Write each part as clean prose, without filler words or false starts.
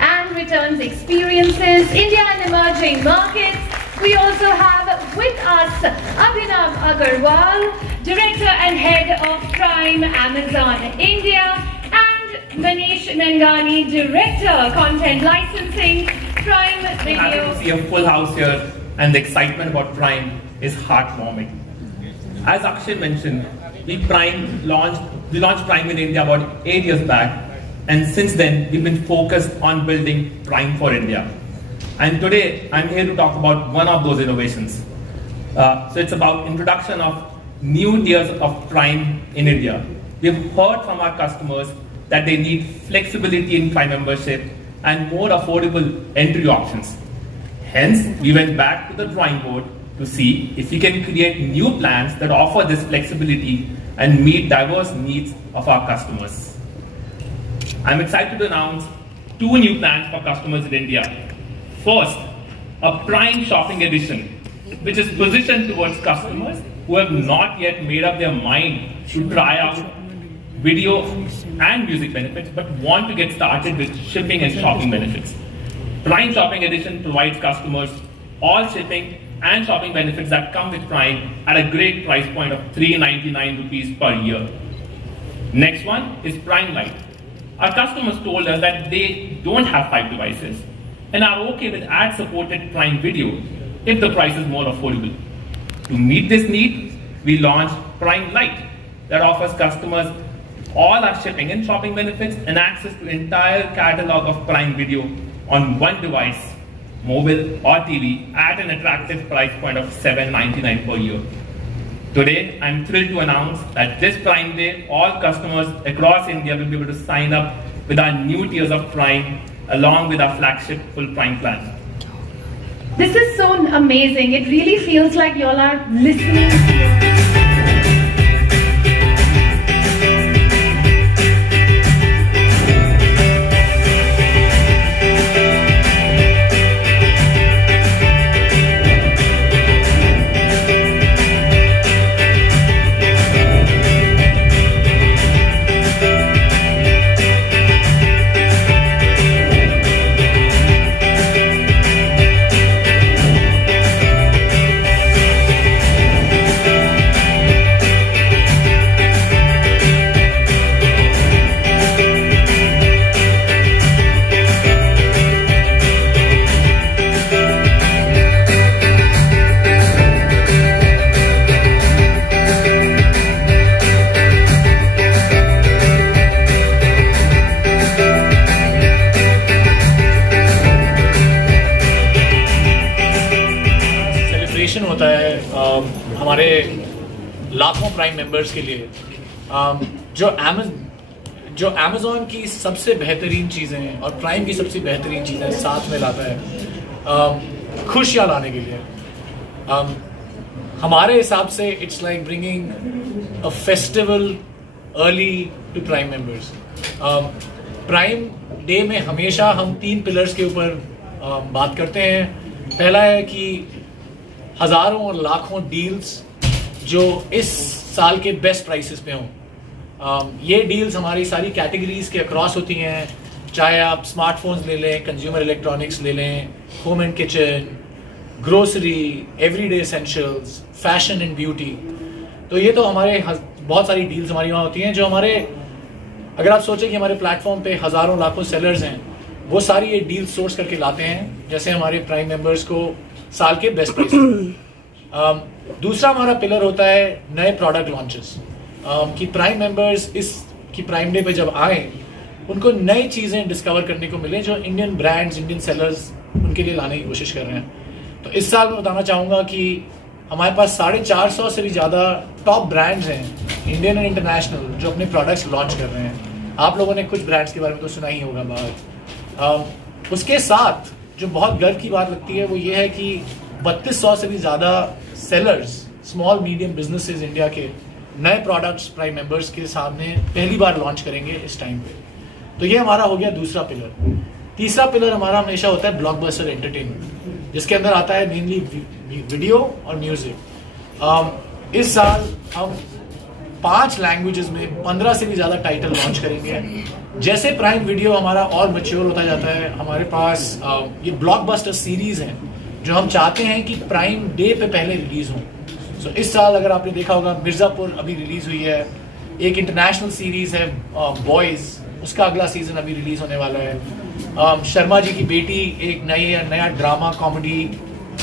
and returns experiences, India and emerging markets. We also have with us Abhinav Agarwal, Director and Head of Prime Amazon India, and Manish Nangani, Director Content Licensing, Prime Video. Happy to see a full house here, and the excitement about Prime is heartwarming. As Akshay mentioned, we launched Prime in India about 8 years back, and since then we've been focused on building Prime for India. And today I'm here to talk about one of those innovations. So it's about introduction of new tiers of Prime in India. We've heard from our customers that they need flexibility in Prime membership and more affordable entry options. Hence, we went back to the drawing board to see if we can create new plans that offer this flexibility and meet diverse needs of our customers. I'm excited to announce 2 new plans for customers in India. First, a Prime Shopping Edition, which is positioned towards customers who have not yet made up their mind to try out video and music benefits, but want to get started with shipping and shopping benefits. Prime Shopping Edition provides customers all shipping and shopping benefits that come with Prime at a great price point of 399 rupees per year. Next one is Prime Lite. Our customers told us that they don't have 5 devices and are okay with ad-supported Prime Video if the price is more affordable. To meet this need, we launched Prime Lite that offers customers all our shipping and shopping benefits and access to the entire catalog of Prime Video on one device, mobile or TV, at an attractive price point of $799 per year. Today, I'm thrilled to announce that this Prime Day, all customers across India will be able to sign up with our new tiers of Prime along with our flagship full Prime plan. This is so amazing. It really feels like you all are listening to होता है हमारे लाखों prime members के लिए जो Amazon की सबसे बेहतरीन चीज़ें और प्राइम की सबसे बेहतरीन चीज़ें साथ में लाता है खुशियाँ लाने के लिए। हमारे हिसाब से it's like bringing a festival early to Prime members. Prime Day में हमेशा हम 3 पिलर्स के ऊपर बात करते हैं। पहला है कि हज़ारों और लाखों डील्स जो इस साल के बेस्ट प्राइसेस पे हों। ये डील्स हमारी सारी कैटेगरीज के अक्रॉस होती हैं, चाहे आप स्मार्टफोन्स ले लें, कंज्यूमर इलेक्ट्रॉनिक्स ले लें, home and kitchen, grocery, everyday essentials, fashion and beauty. तो ये तो हमारे बहुत सारी डील्स हमारी वहाँ होती हैं जो हमारे, अगर आप सोचें कि हमारे प्लेटफॉर्म पे हज़ारों लाखों सेलर्स हैं, वो सारी ये डील सोर्स करके लाते हैं जैसे हमारे प्राइम मेंबर्स को साल के बेस्ट प्राइस। दूसरा हमारा पिलर होता है नए प्रोडक्ट लॉन्चेस, कि प्राइम मेंबर्स इस की प्राइम डे पे जब आए उनको नई चीज़ें डिस्कवर करने को मिले जो इंडियन ब्रांड्स, इंडियन सेलर्स उनके लिए लाने की कोशिश कर रहे हैं। तो इस साल मैं बताना चाहूँगा कि हमारे पास 450 से भी ज़्यादा टॉप ब्रांड्स हैं इंडियन एंड इंटरनेशनल जो अपने प्रोडक्ट्स लॉन्च कर रहे हैं। आप लोगों ने कुछ ब्रांड्स के बारे में तो सुना ही होगा बात। उसके साथ जो बहुत गर्व की बात लगती है वो ये है कि 3200 से भी ज़्यादा sellers, small medium businesses India के नए प्रोडक्ट्स प्राइम मेंबर्स के सामने पहली बार लॉन्च करेंगे इस टाइम पे। तो ये हमारा हो गया दूसरा पिलर। तीसरा पिलर हमारा हमेशा होता है ब्लॉकबस्टर एंटरटेनमेंट, जिसके अंदर आता है मेनली वीडियो और म्यूजिक। इस साल हम 5 लैंग्वेजेस में 15 से भी ज़्यादा टाइटल लॉन्च करेंगे जैसे प्राइम वीडियो हमारा और मैच्योर होता जाता है, हमारे पास ये ब्लॉकबस्टर सीरीज हैं जो हम चाहते हैं कि प्राइम डे पे पहले रिलीज हों। सो इस साल अगर आपने देखा होगा मिर्ज़ापुर अभी रिलीज हुई है, एक इंटरनेशनल सीरीज है बॉयज, उसका अगला सीजन अभी रिलीज होने वाला है। शर्मा जी की बेटी एक नया ड्रामा कॉमेडी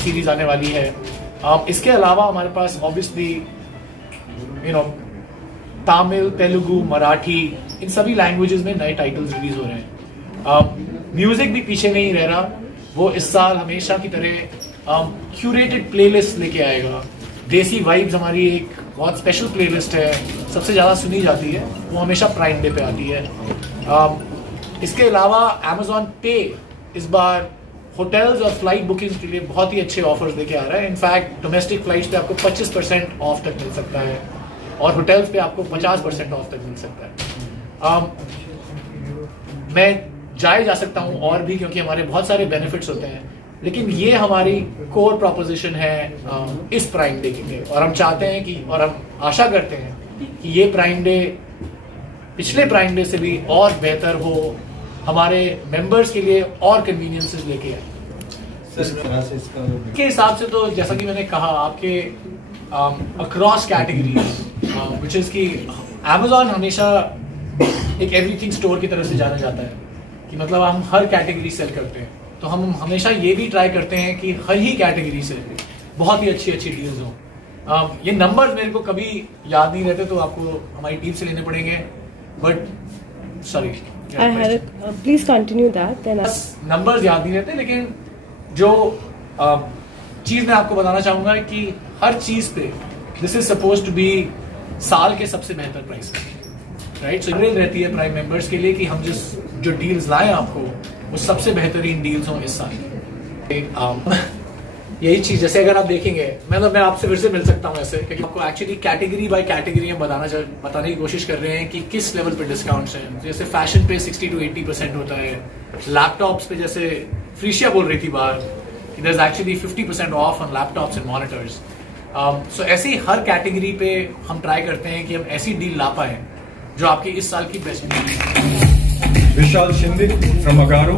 सीरीज आने वाली है। इसके अलावा हमारे पास ऑब्वियसली तमिल, तेलुगु, मराठी, इन सभी लैंग्वेजेस में नए टाइटल्स रिलीज हो रहे हैं। म्यूजिक भी पीछे नहीं रह रहा, वो इस साल हमेशा की तरह क्यूरेटेड प्लेलिस्ट लेके आएगा। देसी वाइब्स हमारी एक बहुत स्पेशल प्लेलिस्ट है, सबसे ज़्यादा सुनी जाती है, वो हमेशा प्राइम डे पे आती है। इसके अलावा Amazon पे इस बार होटल्स और फ्लाइट बुकिंग्स के लिए बहुत ही अच्छे ऑफर्स लेके आ रहा है। इनफैक्ट डोमेस्टिक फ्लाइट्स पे आपको 25% ऑफ तक मिल सकता है और होटल्स पे आपको 50% ऑफ तक मिल सकता है। मैं जा सकता हूँ और भी, क्योंकि हमारे बहुत सारे बेनिफिट्स होते हैं, लेकिन ये हमारी कोर प्रोपोजिशन है इस प्राइम डे के लिए। और हम चाहते हैं कि, और हम आशा करते हैं कि ये प्राइम डे पिछले प्राइम डे से भी और बेहतर हो, हमारे मेंबर्स के लिए और कन्वीनियंसेस लेके आए। इसके हिसाब से तो जैसा कि मैंने कहा, आपके अक्रॉस कैटेगरीज विच इज कि Amazon हमेशा एक एवरीथिंग स्टोर की तरफ से जाना जाता है कि मतलब हम हर कैटेगरी सेल करते हैं, तो हम हमेशा ये भी ट्राई करते हैं कि हर ही कैटेगरी से बहुत ही अच्छी डील्स हों। ये नंबर्स मेरे को कभी याद नहीं रहते, तो आपको हमारी टीम से लेने पड़ेंगे, but sorry please continue that. Numbers याद नहीं रहते, लेकिन जो चीज मैं आपको बताना चाहूंगा कि हर चीज पे this is suppose to be साल के सबसे बेहतर प्राइस, राइट। सो रहती है प्राइम मेंबर्स के लिए कि हम जो डील्स लाएं आपको, वो सबसे बेहतरीन डील्स हों इस साल। यही चीज, जैसे अगर आप देखेंगे, मतलब मैं आपसे फिर से मिल सकता हूँ ऐसे, क्योंकि आपको एक्चुअली कैटेगरी बाय कैटेगरी हम बताने की कोशिश कर रहे हैं कि किस लेवल पे डिस्काउंट्स हैं। जैसे फैशन पे 60 to 80% होता है, लैपटॉप्स पे जैसे फ्रीशिया बोल रही थी बाहर, there is actually 50% off on laptops and monitors. So ऐसे ही हर कैटेगरी पे हम ट्राई करते हैं कि हम ऐसी डील ला पाए जो आपकी इस साल की best deal. Vishal Shinde from Agaro,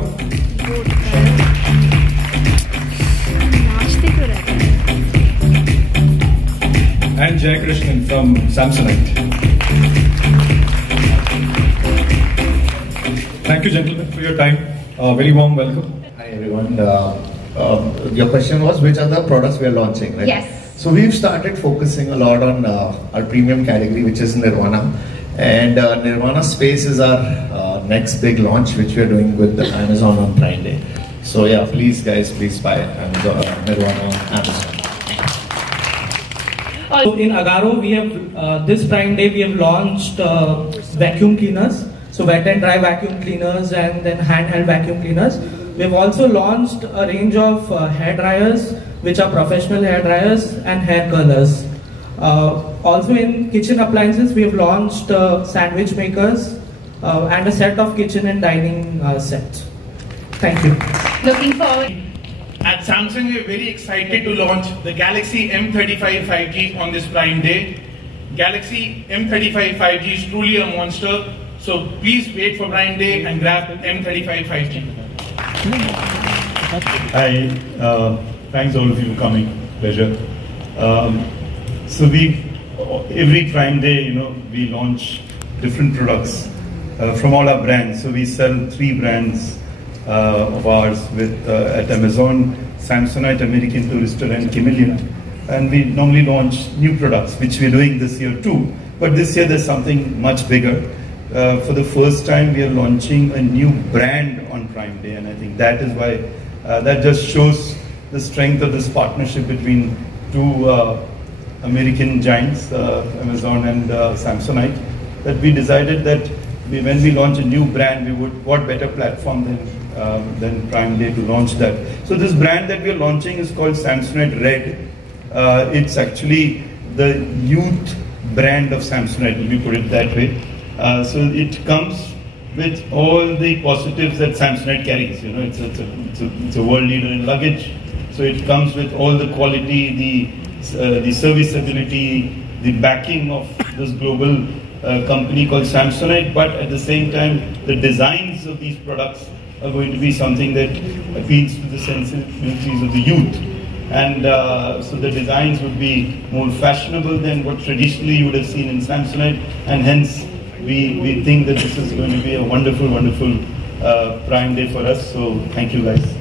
and Jay Krishnan from Samsonite. Thank you, gentlemen, for your time. Very warm welcome. Hi, everyone. Your question was which are the products we are launching, right? Yes. So we've started focusing a lot on our premium category, which is Nirvana. And Nirvana Space is our next big launch, which we are doing with Amazon on Prime Day. So yeah, please guys, please buy Nirvana on Amazon. So in Agaro, we have this Prime Day we have launched vacuum cleaners, so wet and dry vacuum cleaners, and then handheld vacuum cleaners. We have also launched a range of hair dryers, which are professional hair dryers, and hair curlers. Also in kitchen appliances, we have launched sandwich makers and a set of kitchen and dining sets. Thank you. Looking forward. At Samsung, we are very excited to launch the Galaxy M35 5G on this Prime Day. Galaxy M35 5G is truly a monster, so please wait for Prime Day and grab M35 5G. Hi, thanks all of you for coming. Pleasure. So every Prime Day, we launch different products from all our brands. So we sell 3 brands of ours at Amazon: Samsonite, American Tourister, and Chameleon. And we normally launch new products, which we're doing this year too. But this year there's something much bigger. For the first time, we are launching a new brand on Prime Day, and I think that is why that just shows the strength of this partnership between 2 American giants, Amazon and Samsonite. That we decided that when we launch a new brand, what better platform than Prime Day to launch that. So this brand that we are launching is called Samsonite Red. It's actually the youth brand of Samsonite, let me put it that way. So it comes with all the positives that Samsonite carries. It's a world leader in luggage. So it comes with all the quality, the serviceability, the backing of this global company called Samsonite, but at the same time, the designs of these products are going to be something that appeals to the sensibilities of the youth. And so the designs would be more fashionable than what traditionally you would have seen in Samsonite, and hence we think that this is going to be a wonderful, wonderful Prime Day for us. So thank you guys.